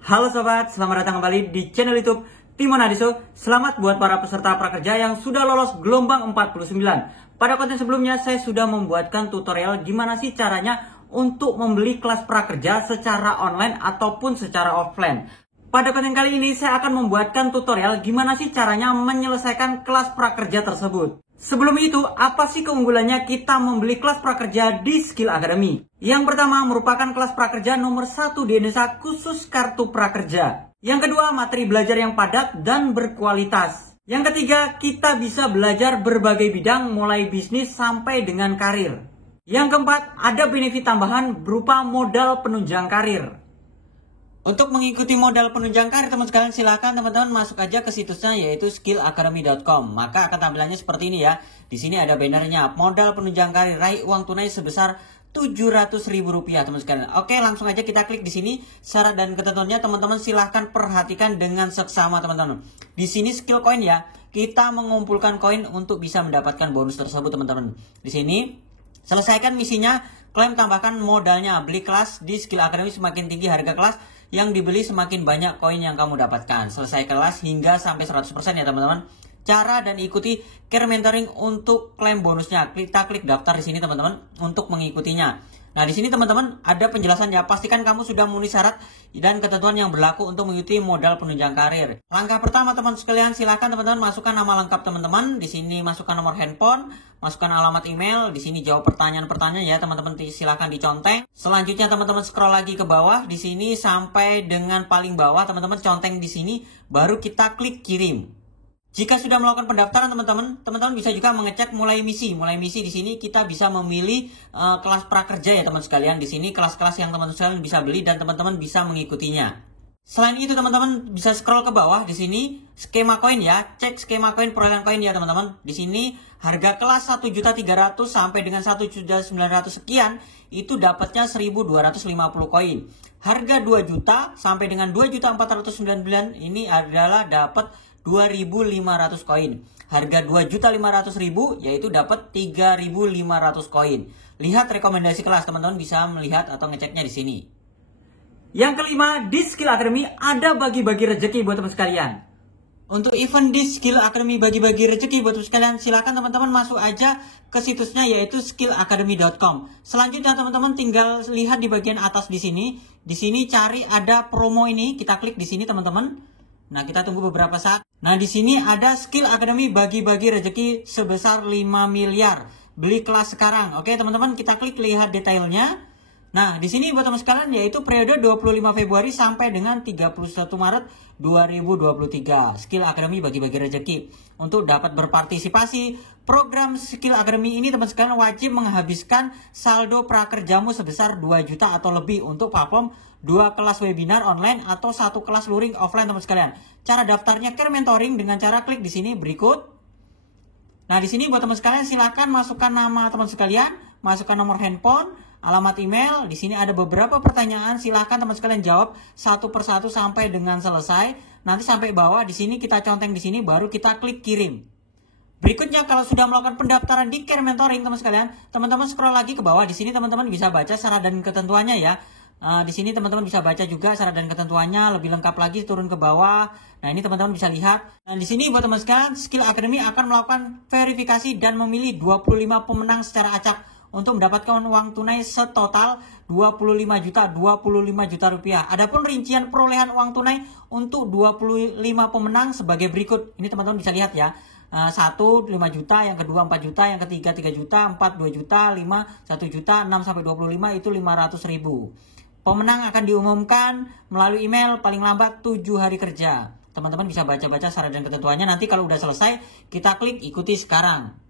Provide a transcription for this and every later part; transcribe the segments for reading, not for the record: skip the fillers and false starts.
Halo sobat, selamat datang kembali di channel YouTube Timon Adiso. Selamat buat para peserta prakerja yang sudah lolos gelombang 49. Pada konten sebelumnya saya sudah membuatkan tutorial gimana sih caranya untuk membeli kelas prakerja secara online ataupun secara offline. Pada konten kali ini saya akan membuatkan tutorial gimana sih caranya menyelesaikan kelas prakerja tersebut. Sebelum itu, apa sih keunggulannya kita membeli kelas prakerja di Skill Academy? Yang pertama, merupakan kelas prakerja nomor 1 di Indonesia khusus kartu prakerja. Yang kedua, materi belajar yang padat dan berkualitas. Yang ketiga, kita bisa belajar berbagai bidang mulai bisnis sampai dengan karir. Yang keempat, ada benefit tambahan berupa modal penunjang karir. Untuk mengikuti modal penunjang karir teman sekalian, silakan teman-teman masuk aja ke situsnya yaitu skillacademy.com. Maka akan tampilannya seperti ini ya. Di sini ada bannernya modal penunjang karir, raih uang tunai sebesar Rp700.000 teman sekalian. Oke, langsung aja kita klik di sini. Syarat dan ketentuannya teman-teman silahkan perhatikan dengan seksama teman-teman. Di sini skill coin ya. Kita mengumpulkan koin untuk bisa mendapatkan bonus tersebut teman-teman. Di sini selesaikan misinya, klaim tambahkan modalnya, beli kelas di Skill Academy, semakin tinggi harga kelas yang dibeli semakin banyak koin yang kamu dapatkan. Selesai kelas hingga sampai 100% ya teman-teman. Cara dan ikuti care mentoring untuk klaim bonusnya. Kita klik daftar di sini teman-teman untuk mengikutinya. Nah, di sini teman-teman ada penjelasan ya. Pastikan kamu sudah memenuhi syarat dan ketentuan yang berlaku untuk mengikuti modal penunjang karir. Langkah pertama teman sekalian, silakan teman-teman masukkan nama lengkap teman-teman. Di sini masukkan nomor handphone, masukkan alamat email. Di sini jawab pertanyaan-pertanyaan ya teman-teman, silakan diconteng. Selanjutnya teman-teman scroll lagi ke bawah di sini sampai dengan paling bawah teman-teman conteng di sini, baru kita klik kirim. Jika sudah melakukan pendaftaran teman-teman bisa juga mengecek mulai misi. Mulai misi di sini kita bisa memilih kelas prakerja ya teman sekalian. Di sini kelas-kelas yang teman-teman sekalian bisa beli dan teman-teman bisa mengikutinya. Selain itu teman-teman bisa scroll ke bawah di sini skema koin ya. Cek skema koin perolehan koin ya teman-teman. Di sini harga kelas 1.300.000 sampai dengan 1.900.000 sekian itu dapatnya 1.250 koin. Harga 2 juta sampai dengan 2.499 ini adalah dapat 2.500 koin. Harga 2.500.000 yaitu dapat 3.500 koin. Lihat rekomendasi kelas, teman-teman bisa melihat atau ngeceknya di sini. Yang kelima, di Skill Academy ada bagi-bagi rezeki buat teman sekalian. Untuk event di Skill Academy bagi-bagi rezeki buat teman sekalian, silakan teman-teman masuk aja ke situsnya yaitu skillacademy.com. Selanjutnya teman-teman tinggal lihat di bagian atas di sini. Di sini cari ada promo ini, kita klik di sini teman-teman. Nah, kita tunggu beberapa saat. Nah, di sini ada Skill Academy bagi-bagi rezeki sebesar 5 miliar. Beli kelas sekarang. Oke, teman-teman, kita klik lihat detailnya. Nah, di sini buat teman sekalian yaitu periode 25 Februari sampai dengan 31 Maret 2023. Skill Academy bagi-bagi rezeki. Untuk dapat berpartisipasi program Skill Academy ini teman sekalian wajib menghabiskan saldo prakerjamu sebesar 2 juta atau lebih untuk platform 2 kelas webinar online atau 1 kelas luring offline teman sekalian. Cara daftarnya care mentoring dengan cara klik di sini berikut. Nah, di sini buat teman sekalian silakan masukkan nama teman sekalian, masukkan nomor handphone, alamat email. Di sini ada beberapa pertanyaan, silakan teman sekalian jawab satu persatu sampai dengan selesai. Nanti sampai bawah di sini kita conteng di sini baru kita klik kirim. Berikutnya kalau sudah melakukan pendaftaran di care mentoring teman sekalian, teman-teman scroll lagi ke bawah. Di sini teman-teman bisa baca syarat dan ketentuannya ya. Di sini teman-teman bisa baca juga syarat dan ketentuannya lebih lengkap lagi, turun ke bawah. Nah, ini teman-teman bisa lihat. Dan di sini buat teman sekalian, Skill Academy akan melakukan verifikasi dan memilih 25 pemenang secara acak untuk mendapatkan uang tunai setotal 25 juta rupiah. Adapun rincian perolehan uang tunai untuk 25 pemenang sebagai berikut. Ini teman-teman bisa lihat ya. 1 5 juta, yang kedua 4 juta, yang ketiga 3 juta, 4 2 juta, 5 1 juta, 6 sampai 25 itu 500.000. Pemenang akan diumumkan melalui email paling lambat 7 hari kerja. Teman-teman bisa baca-baca syarat dan ketentuannya. Nanti kalau udah selesai, kita klik ikuti sekarang.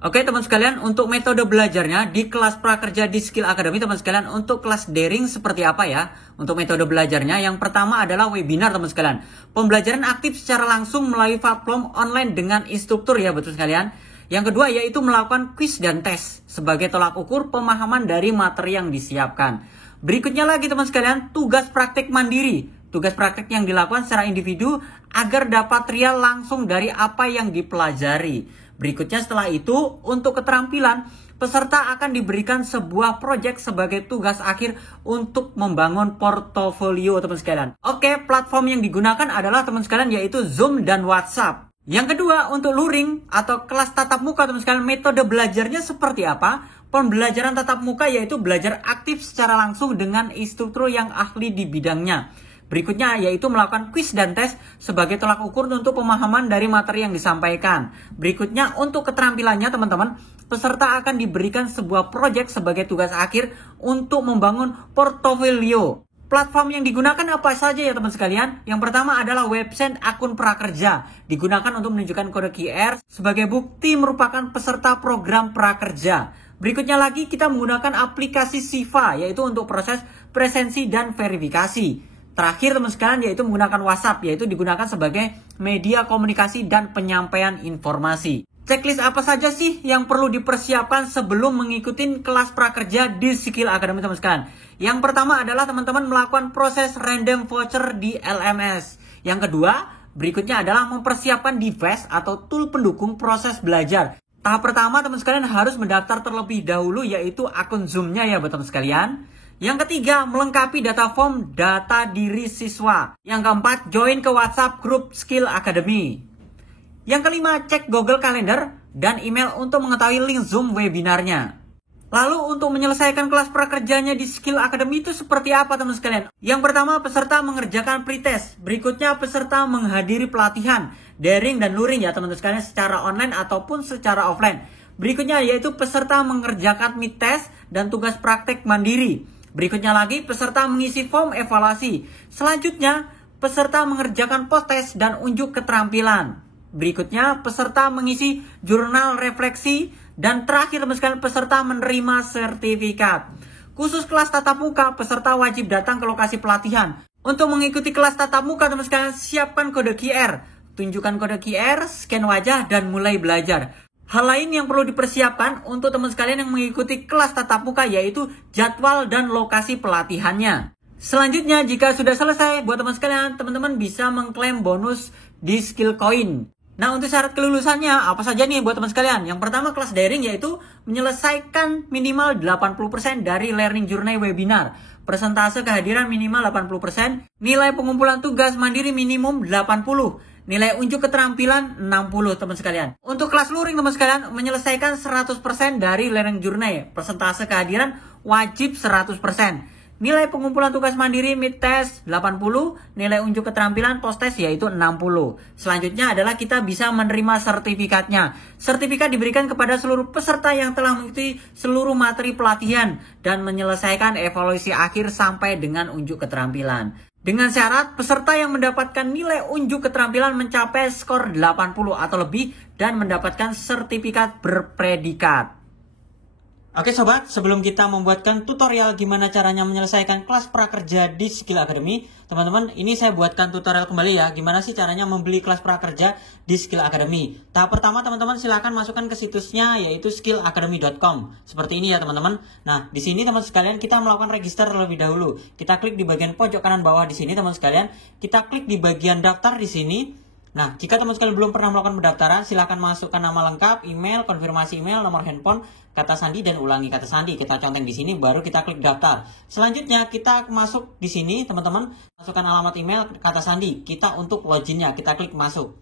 Oke teman sekalian, untuk metode belajarnya di kelas prakerja di Skill Academy teman sekalian, untuk kelas daring seperti apa ya? Untuk metode belajarnya, yang pertama adalah webinar teman sekalian. Pembelajaran aktif secara langsung melalui platform online dengan instruktur ya betul sekalian. Yang kedua yaitu melakukan quiz dan tes sebagai tolak ukur pemahaman dari materi yang disiapkan. Berikutnya lagi teman sekalian, tugas praktik mandiri. Tugas praktik yang dilakukan secara individu agar dapat real langsung dari apa yang dipelajari. Berikutnya setelah itu, untuk keterampilan peserta akan diberikan sebuah project sebagai tugas akhir untuk membangun portofolio teman sekalian. Oke, platform yang digunakan adalah teman sekalian yaitu Zoom dan WhatsApp. Yang kedua, untuk luring atau kelas tatap muka teman sekalian, metode belajarnya seperti apa? Pembelajaran tatap muka yaitu belajar aktif secara langsung dengan instruktur yang ahli di bidangnya. Berikutnya yaitu melakukan kuis dan tes sebagai tolak ukur untuk pemahaman dari materi yang disampaikan. Berikutnya untuk keterampilannya teman-teman, peserta akan diberikan sebuah proyek sebagai tugas akhir untuk membangun portofolio. Platform yang digunakan apa saja ya teman sekalian? Yang pertama adalah website akun prakerja. Digunakan untuk menunjukkan kode QR sebagai bukti merupakan peserta program prakerja. Berikutnya lagi kita menggunakan aplikasi Siva yaitu untuk proses presensi dan verifikasi. Terakhir teman sekalian yaitu menggunakan WhatsApp yaitu digunakan sebagai media komunikasi dan penyampaian informasi. Checklist apa saja sih yang perlu dipersiapkan sebelum mengikuti kelas prakerja di Skill Academy teman sekalian? Yang pertama adalah teman-teman melakukan proses random voucher di LMS. Yang kedua, berikutnya adalah mempersiapkan device atau tool pendukung proses belajar. Tahap pertama teman sekalian harus mendaftar terlebih dahulu yaitu akun Zoom-nya ya teman sekalian. Yang ketiga, melengkapi data form data diri siswa. Yang keempat, join ke WhatsApp grup Skill Academy. Yang kelima, cek Google Calendar dan email untuk mengetahui link Zoom webinarnya. Lalu untuk menyelesaikan kelas prakerjanya di Skill Academy itu seperti apa teman sekalian? Yang pertama, peserta mengerjakan pretest. Berikutnya, peserta menghadiri pelatihan daring dan luring ya teman-teman sekalian secara online ataupun secara offline. Berikutnya yaitu peserta mengerjakan mid test dan tugas praktek mandiri. Berikutnya lagi, peserta mengisi form evaluasi. Selanjutnya, peserta mengerjakan post test dan unjuk keterampilan. Berikutnya, peserta mengisi jurnal refleksi. Dan terakhir, teman sekalian, peserta menerima sertifikat. Khusus kelas tatap muka, peserta wajib datang ke lokasi pelatihan. Untuk mengikuti kelas tatap muka, teman sekalian, siapkan kode QR. Tunjukkan kode QR, scan wajah, dan mulai belajar. Hal lain yang perlu dipersiapkan untuk teman sekalian yang mengikuti kelas tatap muka yaitu jadwal dan lokasi pelatihannya. Selanjutnya, jika sudah selesai, buat teman sekalian, teman-teman bisa mengklaim bonus di Skill Coin. Nah, untuk syarat kelulusannya apa saja nih buat teman sekalian? Yang pertama, kelas daring yaitu menyelesaikan minimal 80% dari learning journey webinar. Persentase kehadiran minimal 80%, nilai pengumpulan tugas mandiri minimum 80%. Nilai unjuk keterampilan 60 teman sekalian. Untuk kelas luring teman sekalian menyelesaikan 100% dari learning journey. Persentase kehadiran wajib 100%. Nilai pengumpulan tugas mandiri mid test 80, nilai unjuk keterampilan post test yaitu 60. Selanjutnya adalah kita bisa menerima sertifikatnya. Sertifikat diberikan kepada seluruh peserta yang telah mengikuti seluruh materi pelatihan dan menyelesaikan evaluasi akhir sampai dengan unjuk keterampilan. Dengan syarat peserta yang mendapatkan nilai unjuk keterampilan mencapai skor 80 atau lebih dan mendapatkan sertifikat berpredikat. Oke sobat, sebelum kita membuatkan tutorial gimana caranya menyelesaikan kelas prakerja di Skill Academy, teman-teman, ini saya buatkan tutorial kembali ya, gimana sih caranya membeli kelas prakerja di Skill Academy. Tahap pertama teman-teman silahkan masukkan ke situsnya yaitu skillacademy.com. Seperti ini ya teman-teman. Nah, di sini teman sekalian kita melakukan register terlebih dahulu. Kita klik di bagian pojok kanan bawah di sini teman sekalian. Kita klik di bagian daftar di sini. Nah, jika teman sekalian belum pernah melakukan pendaftaran, silakan masukkan nama lengkap, email, konfirmasi email, nomor handphone, kata sandi, dan ulangi kata sandi. Kita conteng di sini, baru kita klik daftar. Selanjutnya, kita masuk di sini, teman-teman, masukkan alamat email, kata sandi. Kita untuk loginnya, kita klik masuk.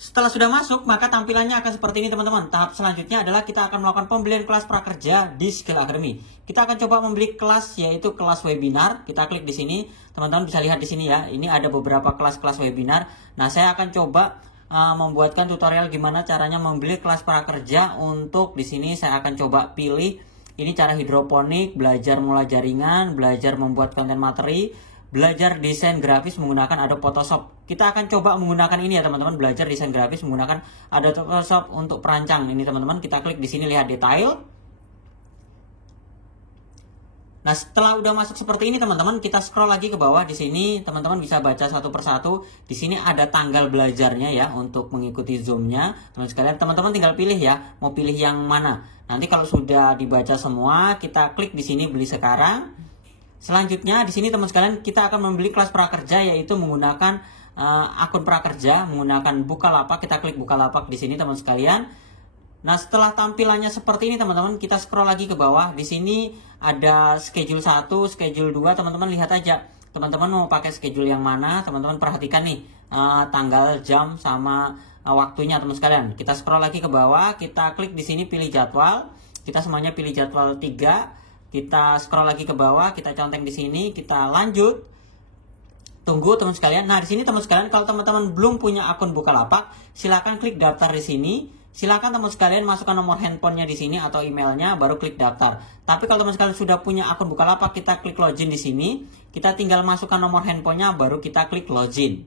Setelah sudah masuk, maka tampilannya akan seperti ini teman-teman. Tahap selanjutnya adalah kita akan melakukan pembelian kelas prakerja di Skill Academy. Kita akan coba membeli kelas yaitu kelas webinar. Kita klik di sini, teman-teman bisa lihat di sini ya. Ini ada beberapa kelas-kelas webinar. Nah, saya akan coba membuatkan tutorial gimana caranya membeli kelas prakerja. Untuk di sini saya akan coba pilih ini cara hidroponik, belajar mulai jaringan, belajar membuat konten materi, belajar desain grafis menggunakan Adobe Photoshop. Kita akan coba menggunakan ini ya teman-teman, belajar desain grafis menggunakan Adobe Photoshop untuk perancang. Ini teman-teman, kita klik di sini lihat detail. Nah, setelah udah masuk seperti ini teman-teman, kita scroll lagi ke bawah di sini, teman-teman bisa baca satu persatu. Di sini ada tanggal belajarnya ya untuk mengikuti Zoom-nya. Teman-teman tinggal pilih ya, mau pilih yang mana. Nanti kalau sudah dibaca semua, kita klik di sini beli sekarang. Selanjutnya di sini teman sekalian kita akan membeli kelas prakerja yaitu menggunakan akun prakerja, menggunakan Bukalapak. Kita klik Bukalapak di sini teman sekalian. Nah, setelah tampilannya seperti ini teman-teman, kita scroll lagi ke bawah. Di sini ada schedule 1, schedule 2, teman-teman lihat aja. Teman-teman mau pakai schedule yang mana? Teman-teman perhatikan nih tanggal, jam sama waktunya teman sekalian. Kita scroll lagi ke bawah, kita klik di sini pilih jadwal. Kita semuanya pilih jadwal 3. Kita scroll lagi ke bawah, kita conteng di sini, kita lanjut. Tunggu teman sekalian. Nah, di sini teman sekalian kalau teman-teman belum punya akun Bukalapak, silakan klik daftar di sini. Silakan teman sekalian masukkan nomor handphonenya di sini atau emailnya, baru klik daftar. Tapi kalau teman sekalian sudah punya akun Bukalapak, kita klik login di sini. Kita tinggal masukkan nomor handphonenya, baru kita klik login.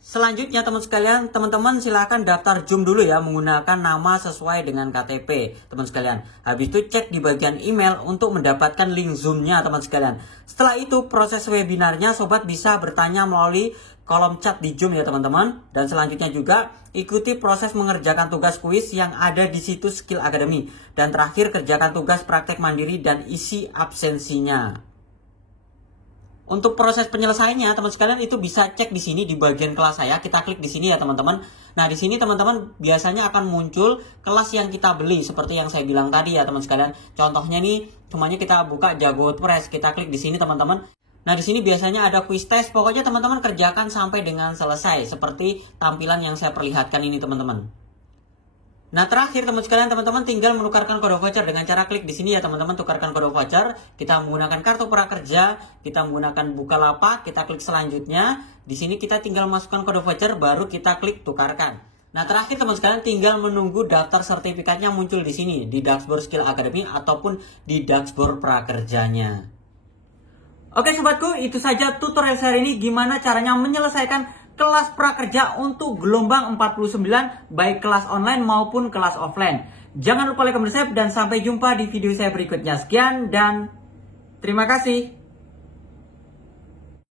Selanjutnya teman sekalian, teman-teman silakan daftar Zoom dulu ya, menggunakan nama sesuai dengan KTP teman sekalian. Habis itu cek di bagian email untuk mendapatkan link Zoom-nya teman sekalian. Setelah itu proses webinarnya sobat bisa bertanya melalui kolom chat di Zoom ya teman-teman. Dan selanjutnya juga ikuti proses mengerjakan tugas kuis yang ada di situs Skill Academy. Dan terakhir kerjakan tugas praktek mandiri dan isi absensinya. Untuk proses penyelesaiannya teman sekalian itu bisa cek di sini di bagian kelas saya. Kita klik di sini ya teman-teman. Nah, di sini teman-teman biasanya akan muncul kelas yang kita beli seperti yang saya bilang tadi ya teman sekalian. Contohnya nih, semuanya kita buka Jago WordPress. Kita klik di sini teman-teman. Nah, di sini biasanya ada quiz test. Pokoknya teman-teman kerjakan sampai dengan selesai seperti tampilan yang saya perlihatkan ini teman-teman. Nah, terakhir teman-teman tinggal menukarkan kode voucher dengan cara klik di sini ya teman-teman, tukarkan kode voucher. Kita menggunakan kartu prakerja, kita menggunakan Bukalapak, kita klik selanjutnya. Di sini kita tinggal masukkan kode voucher, baru kita klik tukarkan. Nah, terakhir teman-teman tinggal menunggu daftar sertifikatnya muncul di sini di dashboard Skill Academy ataupun di dashboard prakerjanya. Oke sobatku, itu saja tutorial saya hari ini gimana caranya menyelesaikan kelas prakerja untuk gelombang 49 baik kelas online maupun kelas offline. Jangan lupa like, comment, subscribe, dan sampai jumpa di video saya berikutnya. Sekian dan terima kasih.